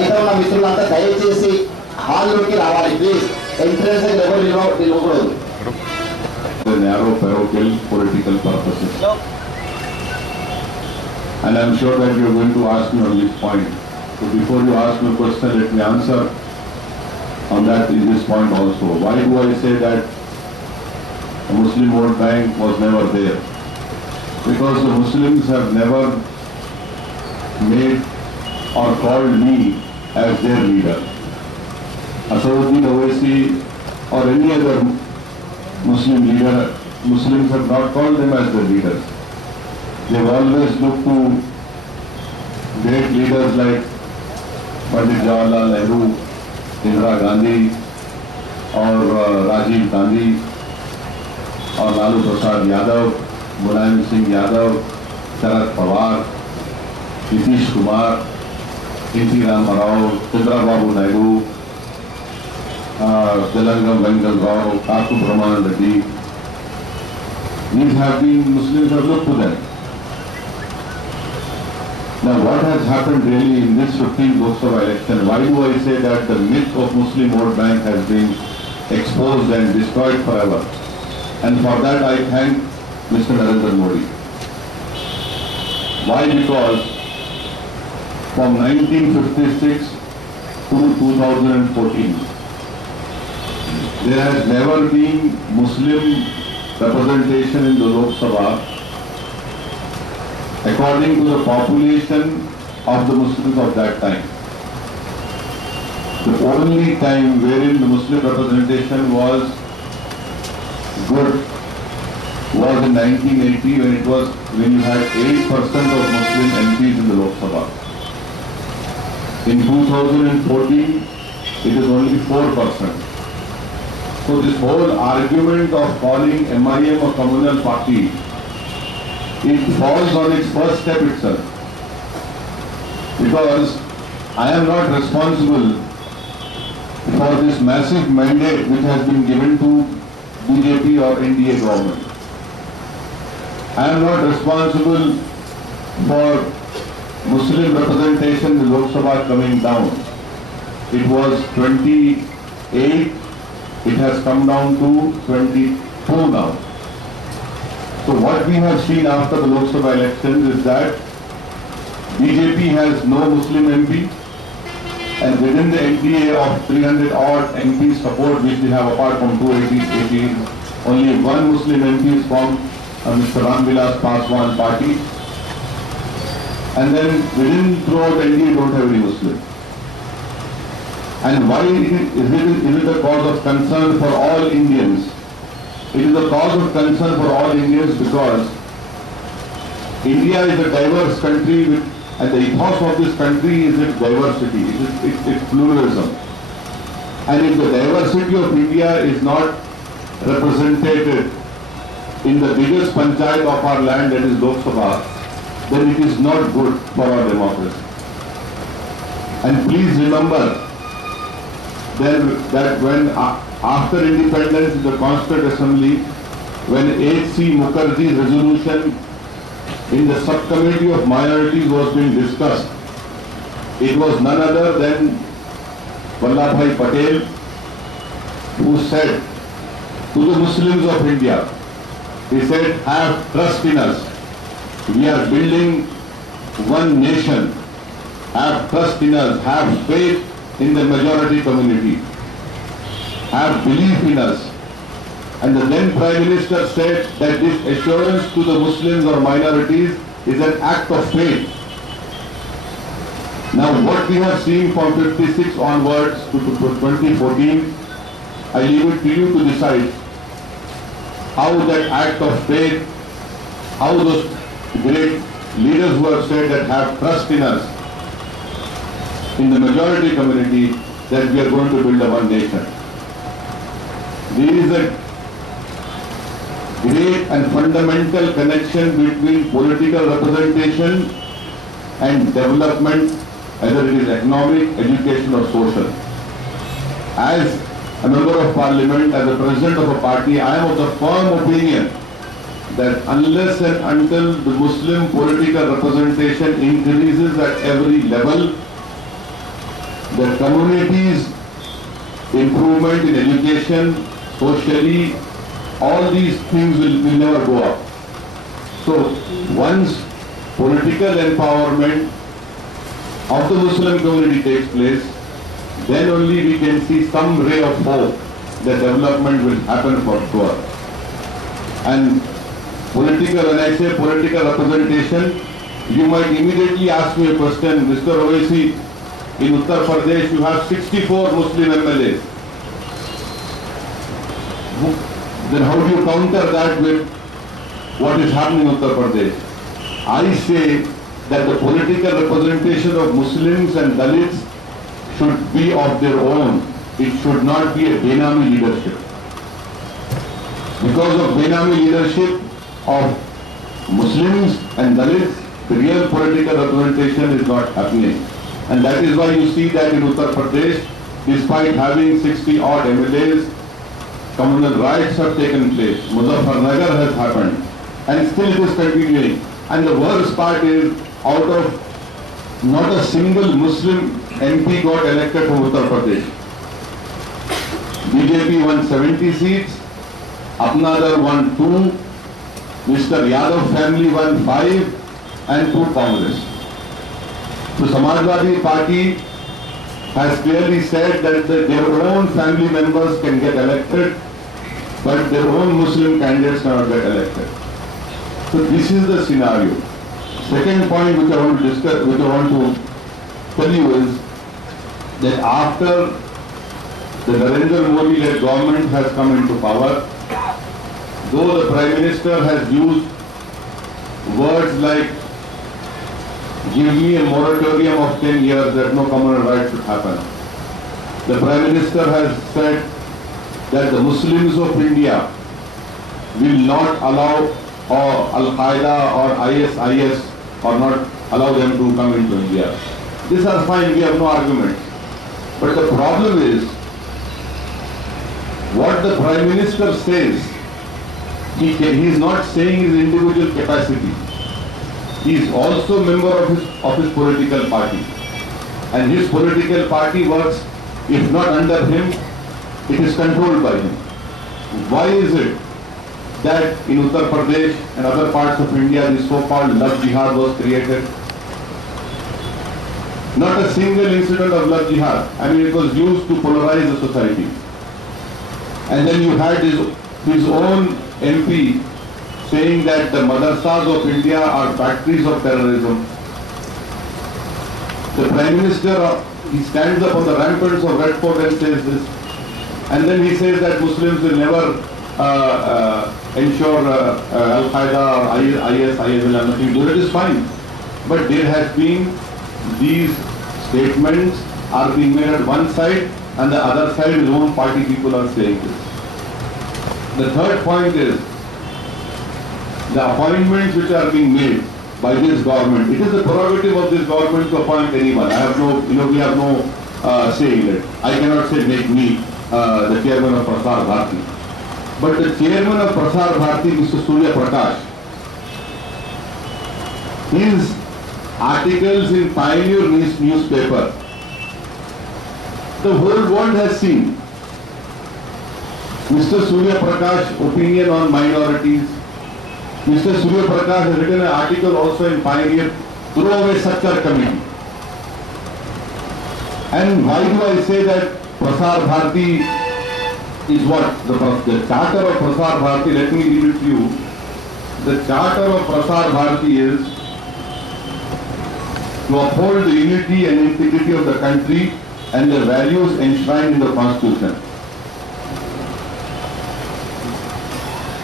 బయట ఉన్న మిత్రులంతా దయచేసి హాల్లోకి రావాలి ప్లీజ్. ఎంట్రన్స్ ఎవరు నిలవకూడదు. Narrow parochial political purposes. And I am sure that you are going to ask me on this point. So before you ask me a question, let me answer on that in this point also. Why do I say that a Muslim vote bank was never there? Because the Muslims have never made or called me as their leader. Asaduddin Owaisi or any other Muslim leader, Muslims have not called them as their leaders. They have always looked to great leaders like Pandit Jawaharlal Nehru, Indira Gandhi, or Rajiv Gandhi, or Lalu Prasad Yadav, Mulayam Singh Yadav, Sharad Pawar, Nitish Kumar, N.T. Rama Rao, Chandrababu Naidu, Telangam Venkata Rao, Kaku Brahman Reddy. These have been, Muslims have looked to them. Now what has happened really in this 15th Lok Sabha election? Why do I say that the myth of Muslim vote bank has been exposed and destroyed forever? And for that I thank Mr. Narendra Modi. Why? Because from 1956 to 2014, there has never been Muslim representation in the Lok Sabha according to the population of the Muslims of that time. The only time wherein the Muslim representation was good was in 1980 when you had 8% of Muslim MPs in the Lok Sabha. In 2014, it is only 4%. So this whole argument of calling MIM a communal party, it falls on its first step itself. Because I am not responsible for this massive mandate which has been given to BJP or NDA government. I am not responsible for Muslim representation in Lok Sabha coming down. It was 28, it has come down to 22 now. So what we have seen after the Lok Sabha elections is that BJP has no Muslim MP, and within the NDA of 300 odd MPs support which we have apart from 280, only one Muslim MP is from Mr. Ram Vilas Paswan party, and then throughout NDA don't have any Muslim. And why is it a cause of concern for all Indians? It is a cause of concern for all Indians because India is a diverse country and the ethos of this country is its diversity, its pluralism. And if the diversity of India is not represented in the biggest panchayat of our land, that is Lok Sabha, then it is not good for our democracy. And please remember that when after independence in the Constituent Assembly, when H.C. Mukherjee's resolution in the subcommittee of minorities was being discussed, it was none other than Vallabhbhai Patel who said to the Muslims of India, he said, have trust in us. We are building one nation. Have trust in us. Have faith in the majority community. Have belief in us. And the then Prime Minister said that this assurance to the Muslims or minorities is an act of faith. Now what we have seen from 56 onwards to 2014, I leave it to you to decide how that act of faith, how those great leaders who have said that have trust in us, in the majority community, that we are going to build a one nation. There is a great and fundamental connection between political representation and development, whether it is economic, education or social. As a member of parliament, as a president of a party, I am of the firm opinion that unless and until the Muslim political representation increases at every level, the community's improvement in education, socially, all these things will never go up. So once political empowerment of the Muslim community takes place, then only we can see some ray of hope that development will happen for sure. And political, when I say political representation, you might immediately ask me a question, Mr. Owaisi, in Uttar Pradesh you have 64 Muslim MLAs. Then how do you counter that with what is happening in Uttar Pradesh? I say that the political representation of Muslims and Dalits should be of their own. It should not be a Benami leadership. Because of Benami leadership of Muslims and Dalits, the real political representation is not happening. And that is why you see that in Uttar Pradesh, despite having 60 odd MLAs, communal riots have taken place. Muzaffarnagar has happened. And still it is continuing. And the worst part is, out of not a single Muslim MP got elected from Uttar Pradesh. BJP won 70 seats, Apnadar won 2, Mr. Yadav family won 5, and 2 Congress. So Samajwadi Party has clearly said that their own family members can get elected, but their own Muslim candidates cannot get elected. So this is the scenario. Second point which I want to discuss, which I want to tell you is that after the Narendra Modi-led government has come into power, though the Prime Minister has used words like give me a moratorium of 10 years that no communal rights should happen. The Prime Minister has said that the Muslims of India will not allow Al-Qaeda or ISIS or not allow them to come into India. These are fine, we have no argument. But the problem is, what the Prime Minister says, he is not saying his individual capacity. He is also a member of his political party. And his political party works, if not under him, it is controlled by him. Why is it that in Uttar Pradesh and other parts of India, this so-called love jihad was created? Not a single incident of love jihad. I mean, it was used to polarize the society. And then you had his own MP saying that the madrasas of India are factories of terrorism. The Prime Minister, he stands up on the ramparts of Red Fort and says this. And then he says that Muslims will never ensure Al-Qaeda or ISIS will have nothing to do. It is fine. But there has been these statements are being made at one side and the other side, his own party people are saying this. The third point is the appointments which are being made by this government. It is the prerogative of this government to appoint anyone. I have no, we have no say in it. I cannot say make me the chairman of Prasar Bharati. But the chairman of Prasar Bharati, Mr. Surya Prakash, his articles in Pioneer newspaper, the whole world has seen. Mr. Surya Prakash's opinion on minorities. Mr. Surya Prakash has written an article also in Pioneer, throw away Sattar Committee. And why do I say that Prasar Bharati is what? The charter of Prasar Bharati, let me read it to you. The charter of Prasar Bharati is to uphold the unity and integrity of the country and the values enshrined in the Constitution.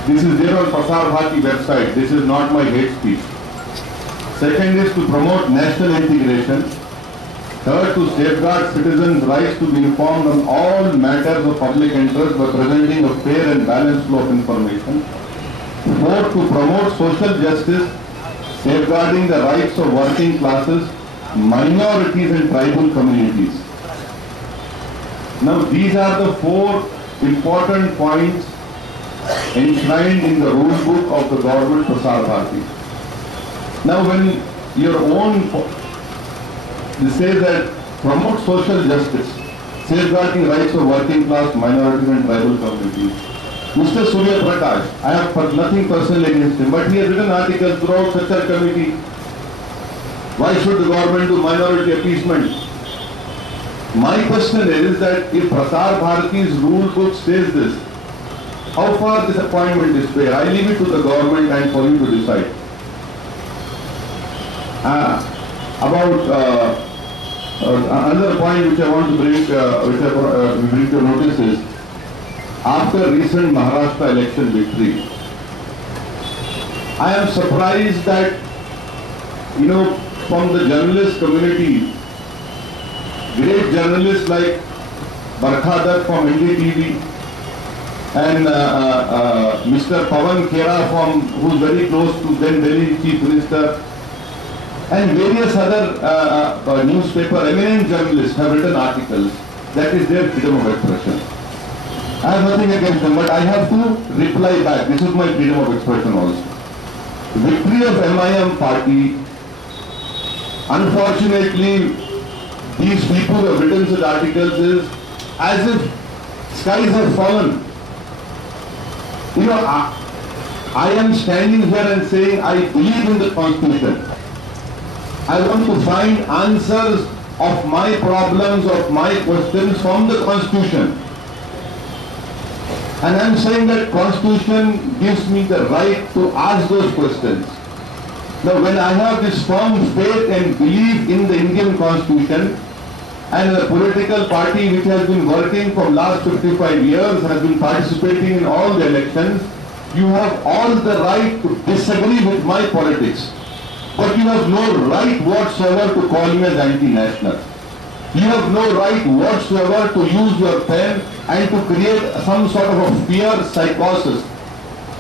This is there on Prasar Bharati website. This is not my hate speech. Second is to promote national integration. Third, to safeguard citizens' rights to be informed on all matters of public interest by presenting a fair and balanced flow of information. Fourth, to promote social justice, safeguarding the rights of working classes, minorities and tribal communities. Now these are the four important points enshrined in the rule book of the government Prasar Bharati. Now when your own, they say that promote social justice, safeguarding rights of working class, minorities and tribal communities. Mr. Surya Prakash, I have nothing personal against him, but he has written articles throughout Sachar Committee. Why should the government do minority appeasement? My question is that if Prasar Bharati's rule book says this, how far this appointment is fair? I leave it to the government and for you to decide. Another point which I want to bring to notice is, after recent Maharashtra election victory, I am surprised that, from the journalist community, great journalists like Barkha Dutt from NDTV and Mr. Pawan Khera who is very close to then Delhi Chief Minister, and various other newspaper eminent journalists have written articles. That is their freedom of expression. I have nothing against them, but I have to reply back. This is my freedom of expression also. Victory of MIM party, unfortunately, these people who have written such articles is as if skies have fallen. I am standing here and saying I believe in the Constitution. I want to find answers of my problems, of my questions from the Constitution. And I am saying that Constitution gives me the right to ask those questions. Now when I have this firm faith and belief in the Indian Constitution, and the political party which has been working for last 55 years, has been participating in all the elections, you have all the right to disagree with my politics. But you have no right whatsoever to call me as anti-national. You have no right whatsoever to use your pen and to create some sort of a fear psychosis.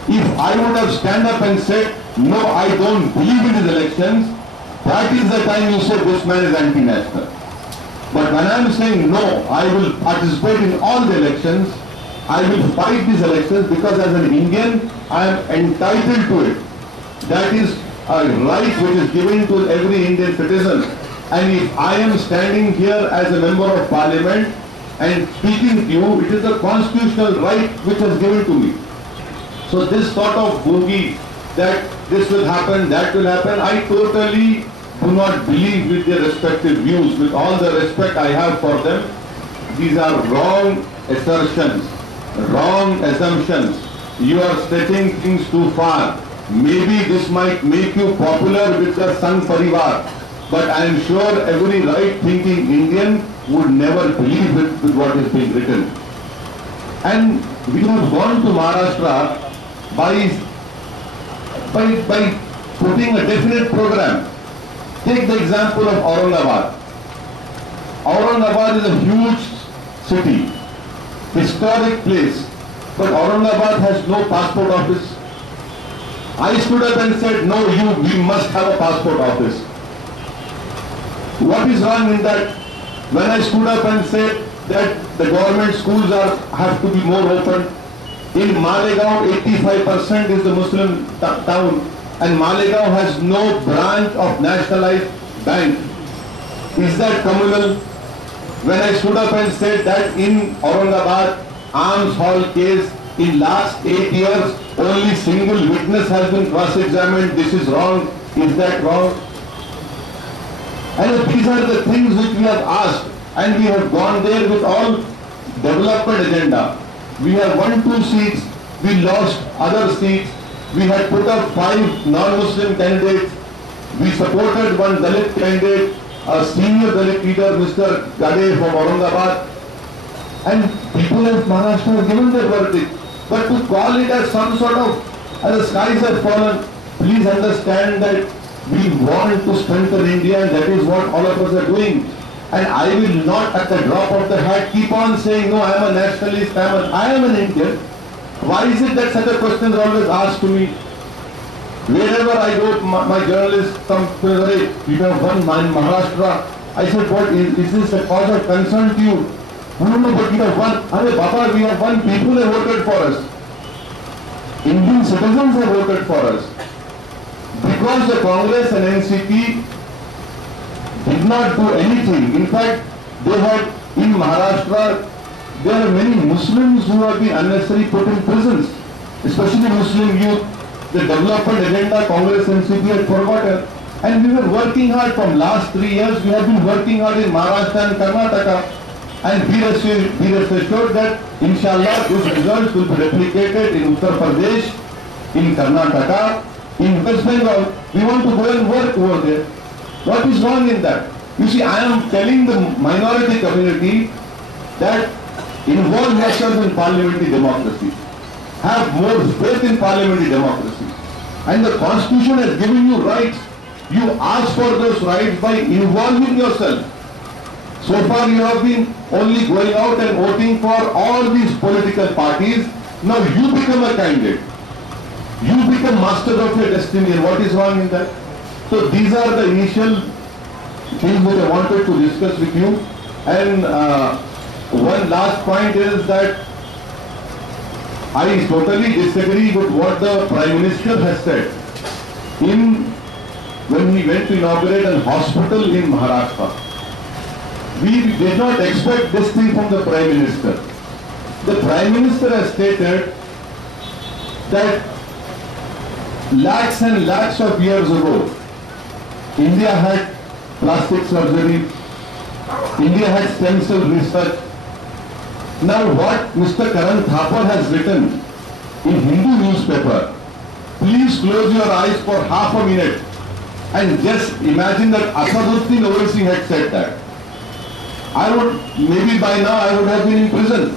If I would have stand up and said, no, I don't believe in these elections, that is the time you say this man is anti-national. But when I am saying no, I will participate in all the elections, I will fight these elections because as an Indian, I am entitled to it. That is a right which is given to every Indian citizen. And if I am standing here as a member of parliament and speaking to you, it is a constitutional right which is given to me. So this sort of boogie that this will happen, that will happen, I totally do not believe with their respective views. With all the respect I have for them, these are wrong assertions, wrong assumptions. You are stretching things too far. Maybe this might make you popular with the Sangh Parivar, but I am sure every right-thinking Indian would never believe it with what is being written. And we have gone to Maharashtra by putting a definite program. Take the example of Aurangabad. Aurangabad is a huge city, historic place, but Aurangabad has no passport office. I stood up and said, no, we must have a passport office. What is wrong in that? When I stood up and said that the government schools have to be more open, in Malegaon 85% is the Muslim town, and Malegaon has no branch of nationalized bank. Is that communal? When I stood up and said that in Aurangabad arms hall case, in last 8 years, only single witness has been cross-examined, this is wrong, is that wrong? And these are the things which we have asked, and we have gone there with all development agenda. We have won 2 seats, we lost other seats, we had put up 5 non-Muslim candidates, we supported one Dalit candidate, a senior Dalit leader, Mr. Gade from Aurangabad, and people in Maharashtra have given their verdict. But to call it as some sort of, as the skies have fallen, please understand that we want to strengthen India, and that is what all of us are doing. And I will not at the drop of the hat keep on saying, no, I am a nationalist, I am an Indian. Why is it that such a question is always asked to me? Wherever I go, my journalists come to say, you have won Maharashtra. I said, what is this a cause of concern to you? No, but we have won. Baba, we have won. People have voted for us. Indian citizens have voted for us. Because the Congress and NCP did not do anything. In fact, they had in Maharashtra, there are many Muslims who have been unnecessarily put in prisons, especially Muslim youth. The development agenda Congress NCP had forgotten. And we were working hard from last 3 years. We have been working hard in Maharashtra and Karnataka. And be rest assured that inshallah those results will be replicated in Uttar Pradesh, in Karnataka, in West Bengal. We want to go and work over there. What is wrong in that? You see, I am telling the minority community that involve yourself in parliamentary democracy. Have more faith in parliamentary democracy. And the Constitution has given you rights. You ask for those rights by involving yourself. So far you have been only going out and voting for all these political parties. Now you become a candidate. You become master of your destiny, and what is wrong in that? So these are the initial things that I wanted to discuss with you. And one last point is that I totally disagree with what the Prime Minister has said when he went to inaugurate a hospital in Maharashtra. We did not expect this thing from the Prime Minister. The Prime Minister has stated that lakhs and lakhs of years ago, India had plastic surgery, India had stem cell research. Now what Mr. Karan Thapar has written in Hindu newspaper, please close your eyes for half a minute and just imagine that Asaduddin Owaisi had said that. Maybe by now I would have been in prison.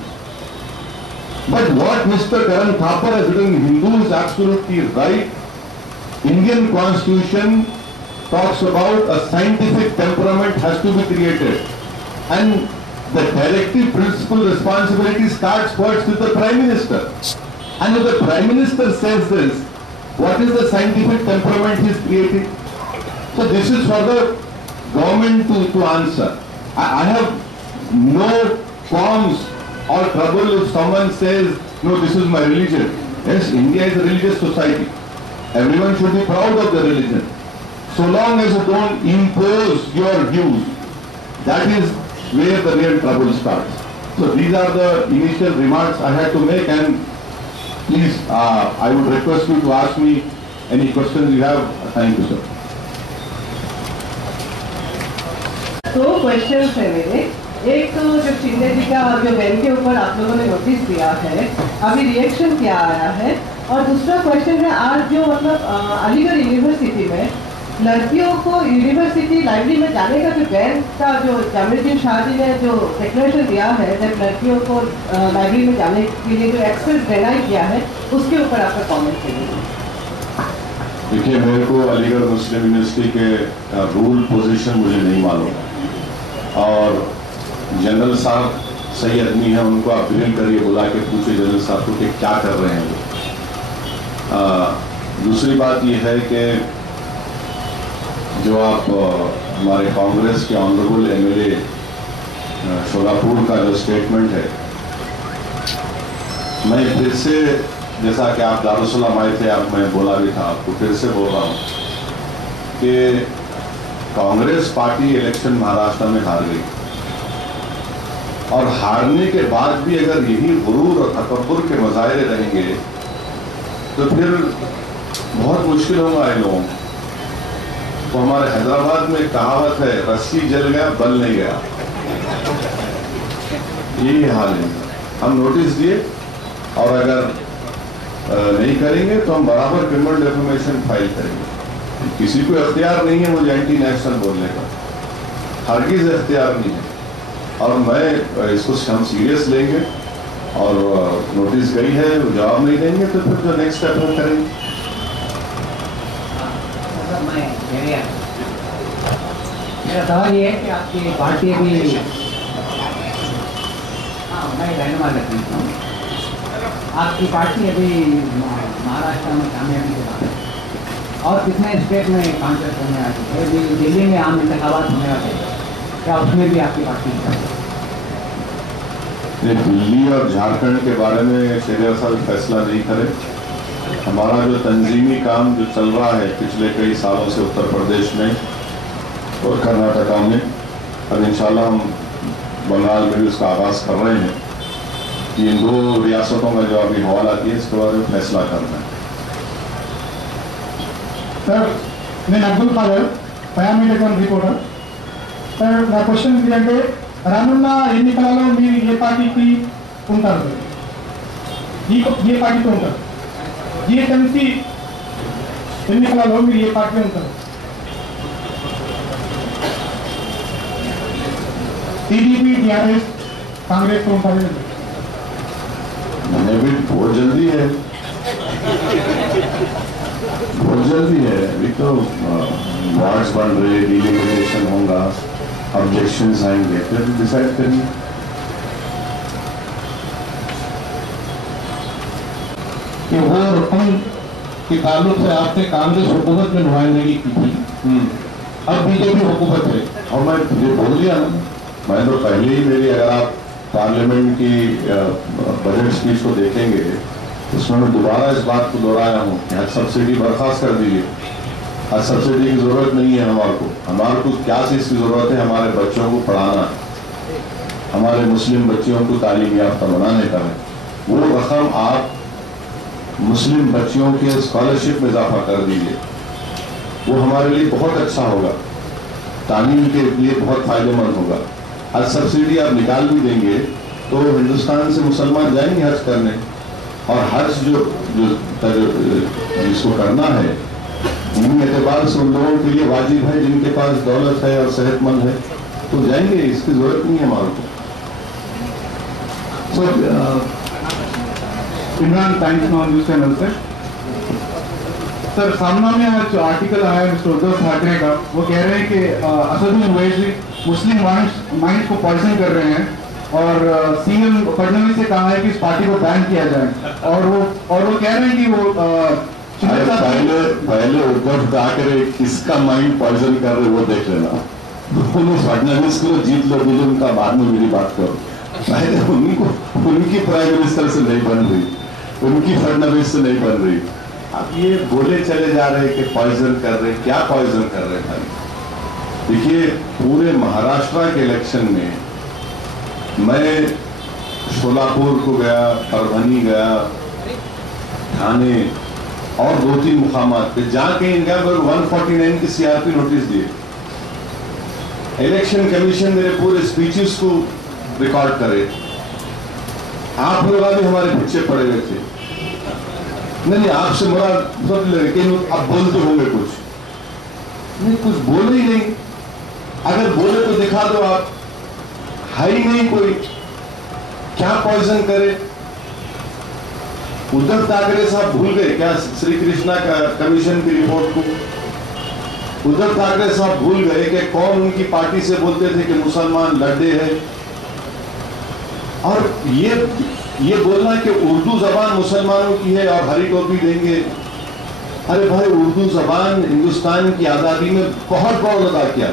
But what Mr. Karan Thapar has written in Hindu is absolutely right. Indian Constitution talks about a scientific temperament has to be created. And the directive principal responsibility starts first with the Prime Minister. And if the Prime Minister says this, what is the scientific temperament he is creating? So this is for the government to answer. I have no qualms or trouble if someone says, no, this is my religion. Yes, India is a religious society. Everyone should be proud of their religion. So long as you don't impose your views, that is where the real trouble starts. So these are the initial remarks I had to make, and please, I would request you to ask me any questions you have. Thank you, sir. दो questions है मेरे। एक तो जो शिंदे जी का और जो ban के ऊपर आप लोगों ने नोटिस दिया है, अभी रिएक्शन क्या आया है? और दूसरा क्वेश्चन है, आज जो मतलब अलीगढ़ यूनिवर्सिटी में लड़कियों को यूनिवर्सिटी लाइब्रेरी में जाने का जो बैन का जो जामिरुद्दीन शाह जी ने जो डिक्लेरेशन दिया है, जब लड़कियों को लाइब्रेरी में जाने के लिए जो एक्सेस डिनाई किया है, उसके ऊपर आपका कमेंट करिए। देखिए, मेरे को अलीगढ़ मुस्लिम यूनिवर्सिटी के रूल पोजीशन मुझे नहीं मालूम, और जनरल साहब सही आदमी है, उनको आप ग्रिल करिए, बुला के पूछिए जनरल साहब को कि क्या कर रहे हैं वो। दूसरी बात ये है कि जो आप हमारे कांग्रेस के ऑनरेबल एमएलए शोलापुर का जो स्टेटमेंट है, मैं फिर से, जैसा कि आप दारुसलाम आए थे, आप मैं बोला भी था, आपको फिर से बोल रहा हूँ कि कांग्रेस पार्टी इलेक्शन महाराष्ट्र में हार गई, और हारने के बाद भी अगर यही गुरूर और तकब्बुर के मज़ाहिरे रहेंगे तो फिर बहुत मुश्किल होगा इन लोगों को। तो हमारे हैदराबाद में कहावत है, रस्सी जल गया बल नहीं गया, यही हाल है। हम नोटिस दिए, और अगर नहीं करेंगे तो हम बराबर क्रिमिनल डेफेमेशन फाइल करेंगे। किसी को इख्तियार नहीं है मुझे एंटी नेशनल बोलने का, हरगिज़ इख्तियार नहीं है, और मैं इसको हम सीरियस लेंगे, और नोटिस गई है, जवाब नहीं देंगे तो फिर जो नेक्स्ट स्टेप हम करेंगे। मेरा सवाल ये है कि आपकी पार्टी अभी, मैं रहनुमा रखती हूँ, आपकी पार्टी अभी महाराष्ट्र में कामयाबी के बाद और कितने स्टेट में कांटेस्ट होने वाले हैं, दिल्ली में आम इंतखाबात होने वाले हैं, क्या उसमें भी आपकी पार्टी? दिल्ली और झारखंड के बारे में शेरिया साहब फैसला नहीं करे। हमारा जो तंजीमी काम जो चल रहा है पिछले कई सालों से उत्तर प्रदेश में, और कर्नाटका में, और इंशाल्लाह हम बंगाल में भी उसका आगाज़ कर रहे हैं कि इन 2 रियासतों का जो अभी हवाला किया इसके बारे में फैसला करना है। సార్ నేను అబ్దుల్ ఖాదర్ పయామీడియా రిపోర్టర్ సార్ నా క్వశ్చన్ ఏంటంటే రానున్న ఎన్నికలలో మీరు ఏ పార్టీకి ఉంటారు సార్ ఏ పార్టీతో ఉంటారు జిహెచ్ఎంసీ ఎన్నికలలో మీరు ఏ పార్టీలో ఉంటారు టీడీపీ టీఆర్ఎస్ కాంగ్రెస్తో ఉంటారు अभी बहुत जल्दी है, बहुत जल्दी है। अभी तो वार्ड्स बन रहे, डिलिमिटेशन होगा, ऑब्जेक्शंस आएंगे, फिर डिसाइड करेंगे। कि वो रकम के ताल्लुक से आपने कांग्रेस हुकूमत में नुमाइंदगी की थी, अब बीजेपी हुकूमत है। और मैं ये बोल दिया ना, मैं तो पहले ही मेरी, अगर आप पार्लियामेंट की बजट स्पीच को देखेंगे उसमें मैं दोबारा इस बात को दोहराया हूँ कि आज सब्सिडी बर्खास्त कर दीजिए। आज सब्सिडी की जरूरत नहीं है हमारे को क्या चीज़ की जरूरत है? हमारे बच्चों को पढ़ाना, हमारे मुस्लिम बच्चियों को तालीम याफ्ता बनाने का है। वो रकम आप मुस्लिम बच्चियों के स्कॉलरशिप में इजाफा कर दीजिए, वो हमारे लिए बहुत अच्छा होगा, तालीम के लिए बहुत फायदेमंद होगा। आज सब्सिडी आप निकाल भी देंगे तो हिंदुस्तान से मुसलमान जाएंगे हज करने, और हज जो जिसको करना है इन एतबार से उन लोगों के लिए वाजिब है जिनके पास दौलत है और सेहतमंद है, तो जाएंगे, इसकी जरूरत नहीं है हमारे को। So, Imran times non news channel से सर, सामना में आज आर्टिकल आया है मिस्टर उद्धव ठाकरे का, वो कह रहे हैं कि असदुद्दीन ओवैसी मुस्लिम माइंड्स को पॉइजन कर रहे हैं, और सीएम फडणवीस से कहा है कि इस पार्टी को बैन किया जाए, और वो कह रहे हैं कि वो पहले उद्धव ठाकरे किसका माइंड पॉइजन कर रहे वो देख लेना। दोनों फडणवीस को जीत लो, मुझे उनका बाद में मेरी बात करो। पहले उनकी प्राइम मिनिस्टर से नहीं बन रही, उनकी फडणवीस से नहीं बन रही। अब ये बोले चले जा रहे कि पॉइजन कर रहे, क्या पॉइजन कर रहे भाई? देखिए, पूरे महाराष्ट्र के इलेक्शन में मैं शोलापुर को गया, परभनी गया, ठाणे और 2-3 मुकामात पे जाके इनका 149 की सीआरपी नोटिस दिए। इलेक्शन कमीशन मेरे पूरे स्पीचेस को रिकॉर्ड करे। आप लोग अभी हमारे पीछे पड़े हुए थे, नहीं आपसे बड़ा लेकिन अब बोलते होंगे कुछ नहीं, कुछ बोल ही नहीं। अगर बोले तो दिखा दो, आप है ही नहीं कोई, क्या पॉइजन करे? उद्धव ठाकरे साहब भूल गए क्या श्री कृष्णा का कमीशन की रिपोर्ट को? उद्धव ठाकरे साहब भूल गए कि कौन उनकी पार्टी से बोलते थे कि मुसलमान लड्डे हैं, और ये बोलना कि उर्दू जबान मुसलमानों की है और हरी टोपी देंगे। अरे भाई, उर्दू जबान हिंदुस्तान की आजादी में बहुत बड़ा अदा किया।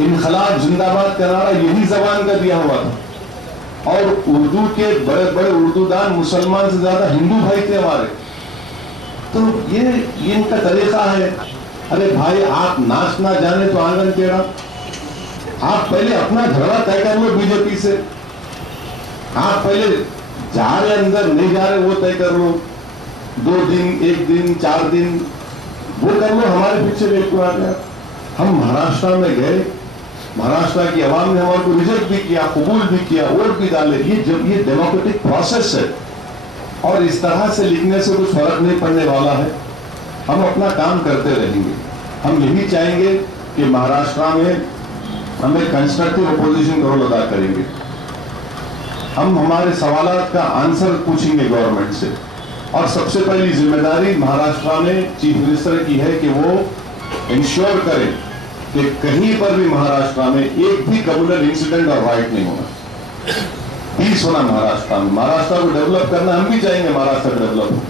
इनकलाब जिंदाबाद का नारा यही जबान का दिया हुआ था, और उर्दू के बड़े बड़े उर्दूदान मुसलमान से ज्यादा हिंदू भाई थे हमारे। तो ये इनका तरीका है। अरे भाई, आप नाच ना जाने तो आंगन टेढ़ा। आप पहले अपना झगड़ा तय कर लो बीजेपी से, आप पहले जा रहे अंदर नहीं जा रहे वो तय कर लो। 2 दिन, 1 दिन, 4 दिन वो कर लो, हमारे पीछे बिल्कुल आ गया। हम महाराष्ट्र में गए, महाराष्ट्र की आवाम ने हमारे को रिजेक्ट भी किया, कबूल भी किया, वोट भी डाले। ये डेमोक्रेटिक प्रोसेस है, और इस तरह से लिखने से कुछ फर्क नहीं पड़ने वाला है। हम अपना काम करते रहेंगे। हम यही चाहेंगे कि महाराष्ट्र में हमें कंस्ट्रक्टिव अपोजिशन का रोल अदा करेंगे। हम हमारे सवालों का आंसर पूछेंगे गवर्नमेंट से, और सबसे पहली जिम्मेदारी महाराष्ट्र में चीफ मिनिस्टर की है कि वो इंश्योर करें कि कहीं पर भी महाराष्ट्र में एक भी कम्युनल इंसिडेंट और राइट नहीं होना, पीस होना महाराष्ट्र में। महाराष्ट्र को डेवलप करना हम भी चाहेंगे, महाराष्ट्र डेवलप हो।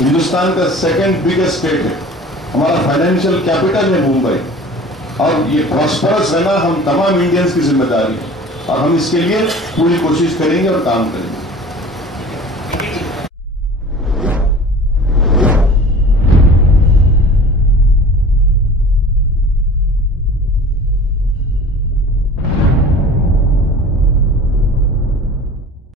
हिंदुस्तान का 2nd बिगेस्ट स्टेट है, हमारा फाइनेंशियल कैपिटल है मुंबई, और ये प्रॉस्परस रहना हम तमाम इंडियंस की जिम्मेदारी है, और हम इसके लिए पूरी कोशिश करेंगे और काम करेंगे।